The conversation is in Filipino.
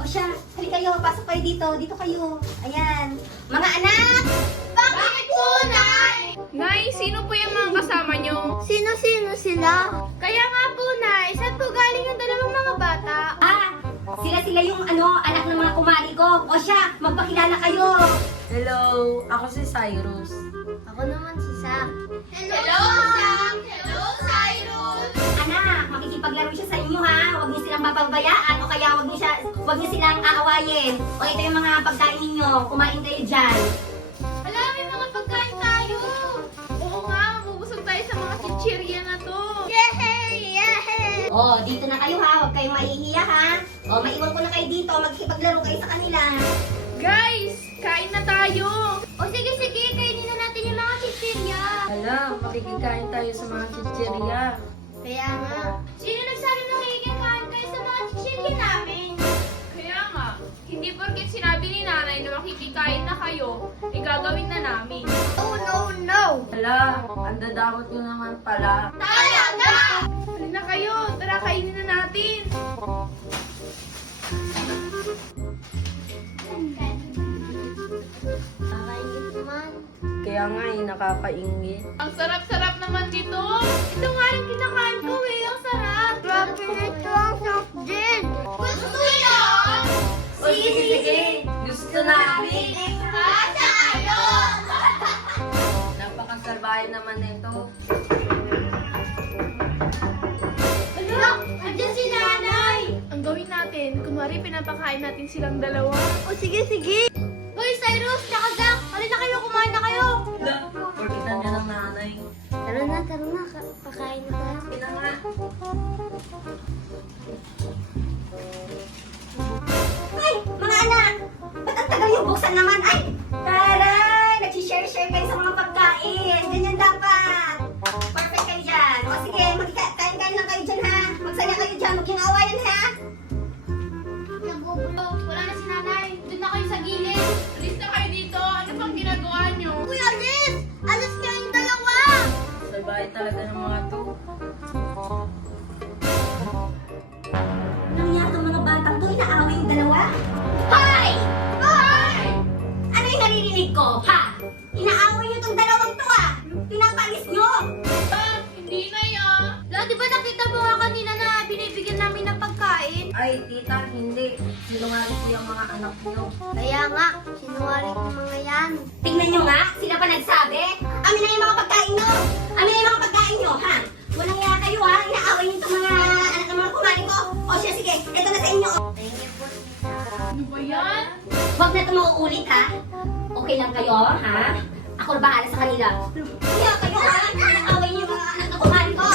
O siya, halika kayo, pasok kayo dito. Dito kayo. Ayan. Mga anak! Bakit po, Nay? Nay, sino po yung mga kasama nyo? Sino-sino sila? Kaya nga po, Nay, saan po galing yung dalawang mga bata? Sila yung anak ng mga kumari ko. O siya, magpakilala kayo. Hello, ako si Cyrus. Ako naman si Sam. Hello, Sam! Hello, Cyrus! Anak, makikipaglaro siya sa inyo ha. Huwag niyo silang papabayaan o kaya huwag niyo silang aawayin. O ito yung mga pagkain ninyo. Kumain kayo dyan. Alam, may mga pagkain tayo! Oo nga, mabubusog tayo sa mga chichirya na to. Yay! Yay! O, dito na kayo ha. Huwag kayong mahihiya ha. O, maiwan ko na kayo dito. Magkipaglaro kayo sa kanila. Guys, kain na tayo! O sige, kainin na natin yung mga chichirya. Hala, makikikain tayo sa mga chichirya. Kaya nga. Sino nagsabi na makikikain kayo sa mga chichirya namin? Kaya nga, hindi porket sinabi ni nanay na makikikain na kayo, gagawin na namin. Oh no! Hala, ang dadamot nyo naman pala. Talaga! Halina kayo, tara kainin na natin. Kakainin naman. Kaya nga nakakaingit. Ang sarap-sarap naman dito. Ito nga rin kinakain ko eh, ang sarap. Grabe nito ang soft gin. Gusto yan! O sige, gusto namin. Tayo! Napakasalbahe naman nito. Ala! Andiyan si nanay! Ang gawin natin, kumari pinapakain natin silang dalawa. O sige! Hoy, Cyrus! Tsaka Zach! Halina kayo! Kumain na kayo! Hala, porkitan niya ng nanay. Tara na. Pakain na tayo. Ina nga. Ay, mga anak! Ba't ang tagal yung buksan naman? Ay! Taray! Nagsishare-share kayo sa mga pagkain. Ganyan dapat. Perfect kayo dyan. O sige, kain-kain lang kayo dyan ha. Magsaya kayo dyan. Huwag yung awayan ha. Nagugulo. Wala na si nanay. Doon na kayo sa gilid. Alis na kayo dito. Ano pang ginagawa nyo? Uy, alis! Alis kayong dalawa! Salbahe talaga ng mga to. Nangyari itong mga batang to, inaaway yung dalawa? Hoy! Hoy! Ano yung naririnig ko, ha? Inaaway niyo itong dalawang to, ha? Pinapalis niyo! Hindi na yan. La, di ba nakita mo nga kanina na binibigyan namin ng pagkain? Ay, tita, hindi. Sinungaling yung mga anak nyo. Kaya nga, sinungaling ng mga yan. Tingnan niyo nga, sila pa nagsabi. Amin na yung mga pagkain niyo! Amin na yung mga pagkain niyo, ha? Walang iya kayo, ha? Inaaway niyo itong mga anak ng mga kumari ko. O siya, sige, ito na sa inyo. Thank you po, tita. Ano ba yan? Huwag na ito mauulit, ha? Okay lang kayo, ha? Ako na bahala sa kanila. Kaya kayo, ha? Inaaway niyo yung mga anak ng kumari ko.